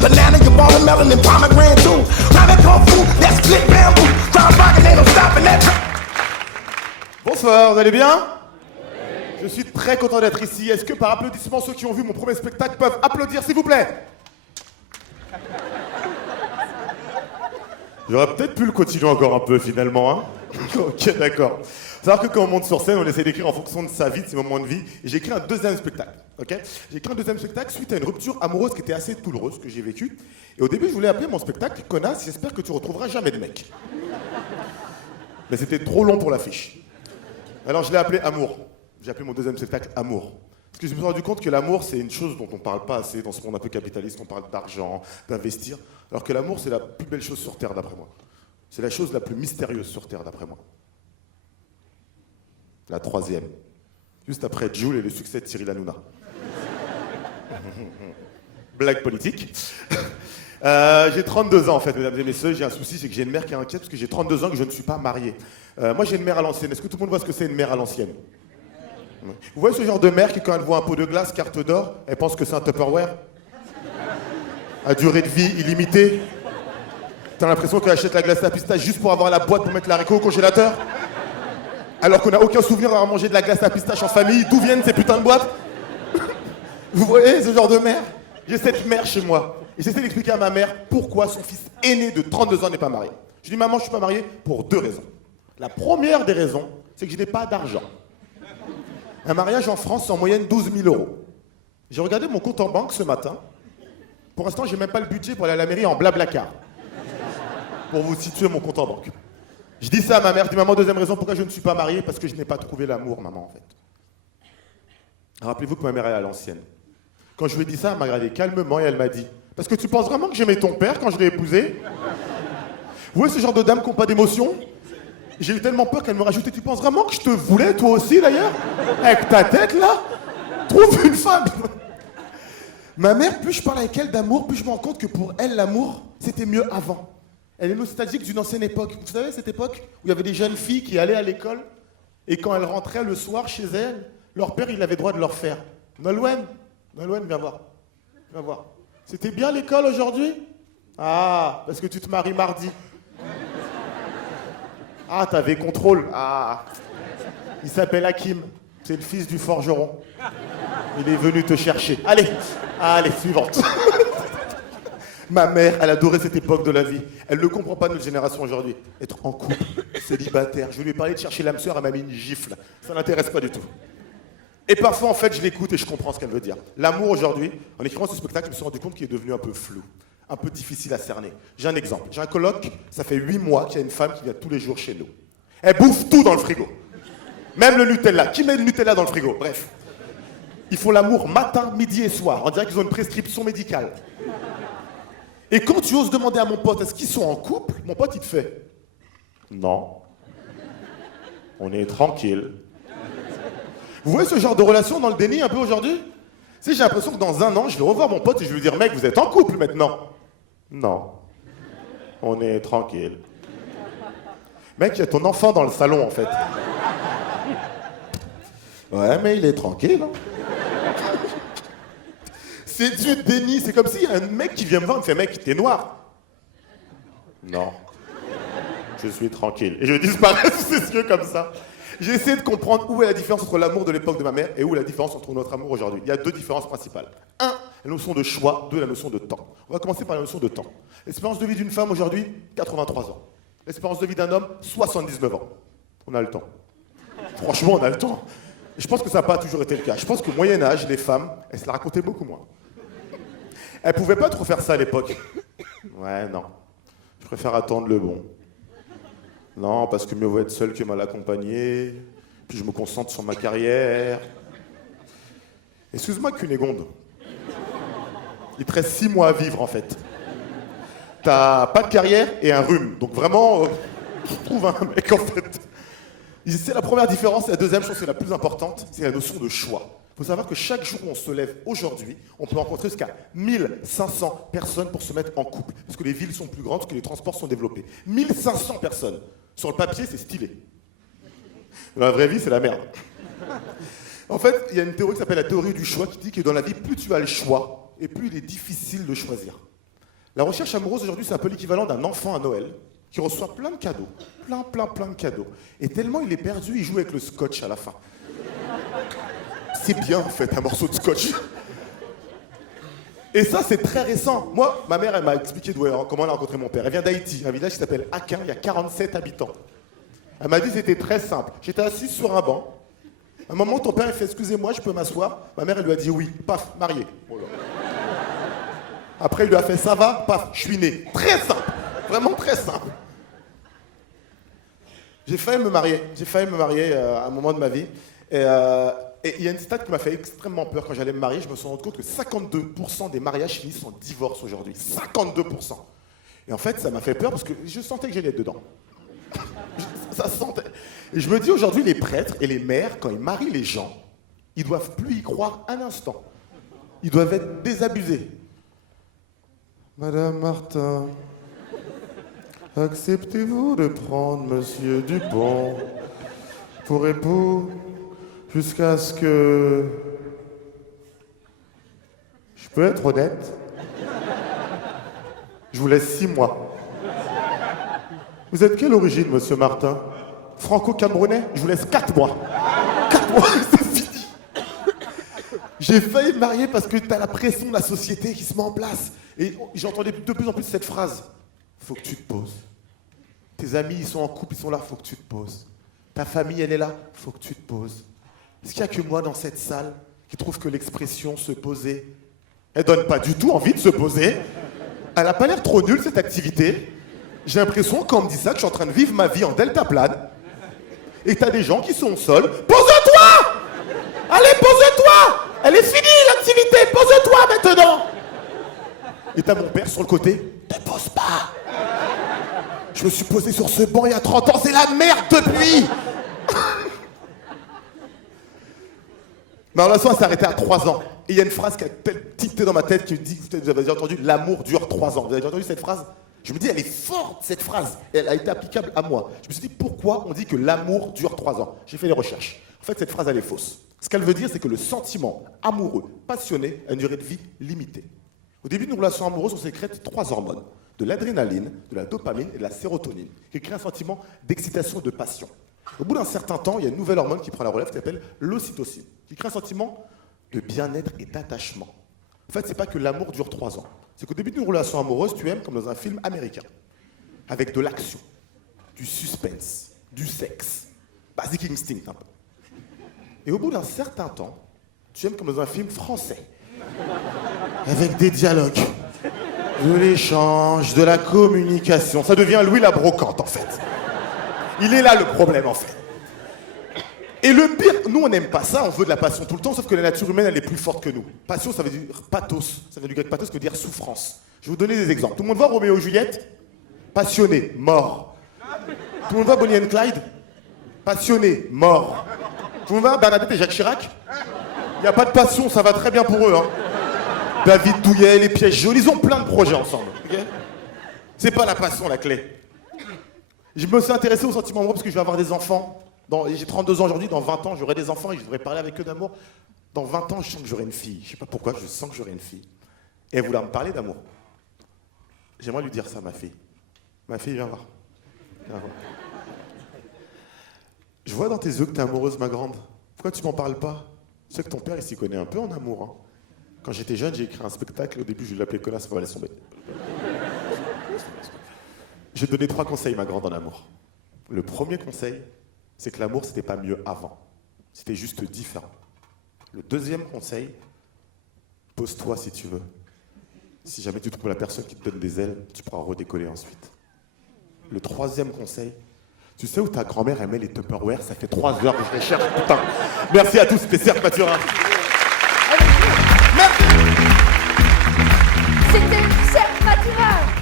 Banana, you watermelon, and pomegranate too. Ramen kung fu, let's split bamboo. Crowd rockin', ain't no stopping that. Bonsoir, vous allez bien? Je suis très content d'être ici. Est-ce que par applaudissement, ceux qui ont vu mon premier spectacle peuvent applaudir, s'il vous plaît? J'aurais peut-être pu le continuer encore un peu, finalement. Hein. Ok, d'accord. Faut savoir que quand on monte sur scène, on essaie d'écrire en fonction de sa vie, de ses moments de vie. Et j'ai écrit un deuxième spectacle. Ok, j'ai écrit un deuxième spectacle suite à une rupture amoureuse qui était assez douloureuse que j'ai vécue. Et au début, je voulais appeler mon spectacle « Connasse, j'espère que tu retrouveras jamais de mec ». Mais c'était trop long pour l'affiche. Alors je l'ai appelé Amour. J'ai appelé mon deuxième spectacle Amour. Parce que je me suis rendu compte que l'amour, c'est une chose dont on ne parle pas assez dans ce monde un peu capitaliste. On parle d'argent, d'investir. Alors que l'amour, c'est la plus belle chose sur Terre, d'après moi. C'est la chose la plus mystérieuse sur Terre, d'après moi. La troisième. Juste après Jules et le succès de Cyril Hanouna. Blague politique. J'ai 32 ans en fait, mesdames et messieurs. J'ai un souci, c'est que j'ai une mère qui est inquiète parce que j'ai 32 ans et que je ne suis pas marié. Moi j'ai une mère à l'ancienne. Est-ce que tout le monde voit ce que c'est une mère à l'ancienne? Vous voyez ce genre de mère qui, quand elle voit un pot de glace, carte d'or, elle pense que c'est un Tupperware? À durée de vie illimitée? T'as l'impression qu'elle achète la glace à pistache juste pour avoir la boîte pour mettre l'haricot au congélateur? Alors qu'on n'a aucun souvenir d'avoir mangé de la glace à pistache en famille. D'où viennent ces putains de boîtes? Vous voyez ce genre de mère? J'ai cette mère chez moi. Et j'essaie d'expliquer à ma mère pourquoi son fils aîné de 32 ans n'est pas marié. Je dis, maman, je ne suis pas marié pour deux raisons. La première des raisons, c'est que je n'ai pas d'argent. Un mariage en France, c'est en moyenne 12 000 €. J'ai regardé mon compte en banque ce matin. Pour l'instant, je n'ai même pas le budget pour aller à la mairie en Blablacar. Pour vous situer mon compte en banque. Je dis ça à ma mère. Je dis, maman, deuxième raison pourquoi je ne suis pas marié, parce que je n'ai pas trouvé l'amour, maman, en fait. Rappelez-vous que ma mère est à l'ancienne. Quand je lui ai dit ça, elle m'a regardé calmement et elle m'a dit, parce que tu penses vraiment que j'aimais ton père quand je l'ai épousé? Vous voyez ce genre de dames qui n'ont pas d'émotion? J'ai eu tellement peur qu'elle me rajoutait, tu penses vraiment que je te voulais, toi aussi d'ailleurs? Avec ta tête là? Trouve une femme! Ma mère, plus je parle avec elle d'amour, plus je me rends compte que pour elle, l'amour, c'était mieux avant. Elle est nostalgique d'une ancienne époque. Vous savez, cette époque où il y avait des jeunes filles qui allaient à l'école et quand elles rentraient le soir chez elles, leur père, il avait droit de leur faire. Nolwenn, viens voir. Viens voir. C'était bien l'école aujourd'hui? Ah, parce que tu te maries mardi. Ah, t'avais contrôle. Ah. Il s'appelle Hakim. C'est le fils du forgeron. Il est venu te chercher. Allez, suivante. Ma mère, elle adorait cette époque de la vie. Elle ne comprend pas notre génération aujourd'hui. Être en couple, célibataire. Je lui ai parlé de chercher l'âme sœur, elle m'a mis une gifle. Ça n'intéresse pas du tout. Et parfois, en fait, je l'écoute et je comprends ce qu'elle veut dire. L'amour aujourd'hui, en écrivant ce spectacle, je me suis rendu compte qu'il est devenu un peu flou, un peu difficile à cerner. J'ai un exemple. J'ai un coloc, ça fait 8 mois qu'il y a une femme qui vient tous les jours chez nous. Elle bouffe tout dans le frigo. Même le Nutella. Qui met le Nutella dans le frigo? Bref. Ils font l'amour matin, midi et soir. On dirait qu'ils ont une prescription médicale. Et quand tu oses demander à mon pote, est-ce qu'ils sont en couple? Mon pote, il te fait, non. On est tranquille. Vous voyez ce genre de relation dans le déni un peu aujourd'hui? Tu sais, j'ai l'impression que dans un an, je vais revoir mon pote et je vais lui dire, mec, vous êtes en couple maintenant? Non. On est tranquille. Mec, il y a ton enfant dans le salon, en fait. Ouais, mais il est tranquille, hein. C'est du déni, c'est comme s'il y a un mec qui vient me voir et me fait, mec, t'es noir. Non. Je suis tranquille. Et je disparais sous ses yeux comme ça. J'ai essayé de comprendre où est la différence entre l'amour de l'époque de ma mère et où est la différence entre notre amour aujourd'hui. Il y a deux différences principales. Un, la notion de choix. Deux, la notion de temps. On va commencer par la notion de temps. L'espérance de vie d'une femme aujourd'hui, 83 ans. L'espérance de vie d'un homme, 79 ans. On a le temps. Franchement, on a le temps. Et je pense que ça n'a pas toujours été le cas. Je pense qu'au Moyen-Âge, les femmes, elles se la racontaient beaucoup moins. Elles pouvaient pas trop faire ça à l'époque. Ouais, non. Je préfère attendre le bon. Non, parce que mieux vaut être seul que mal accompagné. Puis je me concentre sur ma carrière. Excuse-moi, Cunégonde. Il te reste 6 mois à vivre, en fait. T'as pas de carrière et un rhume. Donc vraiment, trouve un mec, en fait. C'est la première différence. Et la deuxième chose, c'est la plus importante, c'est la notion de choix. Il faut savoir que chaque jour où on se lève aujourd'hui, on peut rencontrer jusqu'à 1500 personnes pour se mettre en couple. Parce que les villes sont plus grandes, parce que les transports sont développés. 1500 personnes. Sur le papier, c'est stylé. Dans la vraie vie, c'est la merde. En fait, il y a une théorie qui s'appelle la théorie du choix qui dit que dans la vie, plus tu as le choix, et plus il est difficile de choisir. La recherche amoureuse aujourd'hui, c'est un peu l'équivalent d'un enfant à Noël qui reçoit plein de cadeaux. Plein de cadeaux. Et tellement il est perdu, il joue avec le scotch à la fin. C'est bien, en fait, un morceau de scotch. Et ça, c'est très récent. Moi, ma mère, elle m'a expliqué comment elle a rencontré mon père. Elle vient d'Haïti, un village qui s'appelle Akin, il y a 47 habitants. Elle m'a dit que c'était très simple. J'étais assis sur un banc. À un moment, ton père, il fait « Excusez-moi, je peux m'asseoir ?» Ma mère, elle lui a dit « Oui. » Paf, marié. Voilà. Après, il lui a fait « Ça va ?» Paf, je suis né. Très simple. Vraiment très simple. J'ai failli me marier. À un moment de ma vie. Et il y a une stat qui m'a fait extrêmement peur quand j'allais me marier. Je me suis rendu compte que 52% des mariages finissent en divorce aujourd'hui. 52%. Et en fait, ça m'a fait peur parce que je sentais que j'allais être dedans. Ça sentait. Et je me dis aujourd'hui, les prêtres et les mères, quand ils marient les gens, ils doivent plus y croire un instant. Ils doivent être désabusés. Madame Martin, acceptez-vous de prendre Monsieur Dupont pour époux jusqu'à ce que... Je peux être honnête? Je vous laisse 6 mois. Vous êtes quelle origine, Monsieur Martin? Franco-camerounais? Je vous laisse 4 mois. 4 mois, c'est fini. J'ai failli me marier parce que t'as la pression de la société qui se met en place. Et j'entendais de plus en plus cette phrase. Faut que tu te poses. Tes amis, ils sont en couple, ils sont là, faut que tu te poses. Ta famille, elle est là, faut que tu te poses. Est-ce qu'il n'y a que moi dans cette salle qui trouve que l'expression se poser, elle donne pas du tout envie de se poser? Elle n'a pas l'air trop nulle, cette activité. J'ai l'impression, quand on me dit ça, que je suis en train de vivre ma vie en deltaplane. Et que t'as des gens qui sont au sol. Pose-toi! Allez, pose-toi! Elle est finie, l'activité! Pose-toi maintenant! Et t'as mon père sur le côté. Te pose pas! Je me suis posé sur ce banc il y a 30 ans, c'est la merde depuis! Ma relation s'est arrêtée à 3 ans. Et il y a une phrase qui a tilté dans ma tête qui me dit, vous avez déjà entendu, l'amour dure 3 ans. Vous avez déjà entendu cette phrase? Je me dis, elle est forte cette phrase. Elle a été applicable à moi. Je me suis dit, pourquoi on dit que l'amour dure 3 ans? J'ai fait des recherches. En fait, cette phrase, elle est fausse. Ce qu'elle veut dire, c'est que le sentiment amoureux, passionné, a une durée de vie limitée. Au début d'une relation amoureuse, on sécrète 3 hormones. De l'adrénaline, de la dopamine et de la sérotonine, qui créent un sentiment d'excitation et de passion. Au bout d'un certain temps, il y a une nouvelle hormone qui prend la relève, qui s'appelle l'ocytocine, qui crée un sentiment de bien-être et d'attachement. En fait, c'est pas que l'amour dure 3 ans. C'est qu'au début d'une relation amoureuse, tu aimes comme dans un film américain, avec de l'action, du suspense, du sexe, basic instinct un peu. Et au bout d'un certain temps, tu aimes comme dans un film français, avec des dialogues, de l'échange, de la communication. Ça devient Louis la Brocante, en fait. Il est là le problème, en fait. Et le pire, nous on n'aime pas ça, on veut de la passion tout le temps, sauf que la nature humaine elle est plus forte que nous. Passion ça veut dire pathos, ça vient du grec pathos qui veut dire souffrance. Je vais vous donner des exemples. Tout le monde voit Roméo et Juliette? Passionné, mort. Tout le monde voit Bonnie and Clyde? Passionné, mort. Tout le monde voit Bernadette et Jacques Chirac? Il n'y a pas de passion, ça va très bien pour eux. Hein. David Douillet, les pièges jaunes, ils ont plein de projets ensemble. Okay, c'est pas la passion la clé. Je me suis intéressé au sentiment amoureux parce que je vais avoir des enfants. J'ai 32 ans aujourd'hui, dans 20 ans, j'aurai des enfants et je devrais parler avec eux d'amour. Dans 20 ans, je sens que j'aurai une fille. Je sais pas pourquoi, je sens que j'aurai une fille. Et elle voulait me parler d'amour. J'aimerais lui dire ça, ma fille. Ma fille, viens voir. Viens voir. Je vois dans tes yeux que t'es amoureuse, ma grande. Pourquoi tu m'en parles pas? Tu sais que ton père, il s'y connaît un peu en amour. Hein. Quand j'étais jeune, j'ai écrit un spectacle. Au début, je l'appelais Connasse, faut aller tomber. Je vais te donner 3 conseils, ma grande, en amour. Le premier conseil, c'est que l'amour, c'était pas mieux avant. C'était juste différent. Le deuxième conseil, pose-toi si tu veux. Si jamais tu trouves la personne qui te donne des ailes, tu pourras redécoller ensuite. Le troisième conseil, tu sais où ta grand-mère aimait les Tupperware? Ça fait 3 heures que je les cherche, putain. Merci à tous, c'était Serge Mathurin. C'était Serge Mathurin.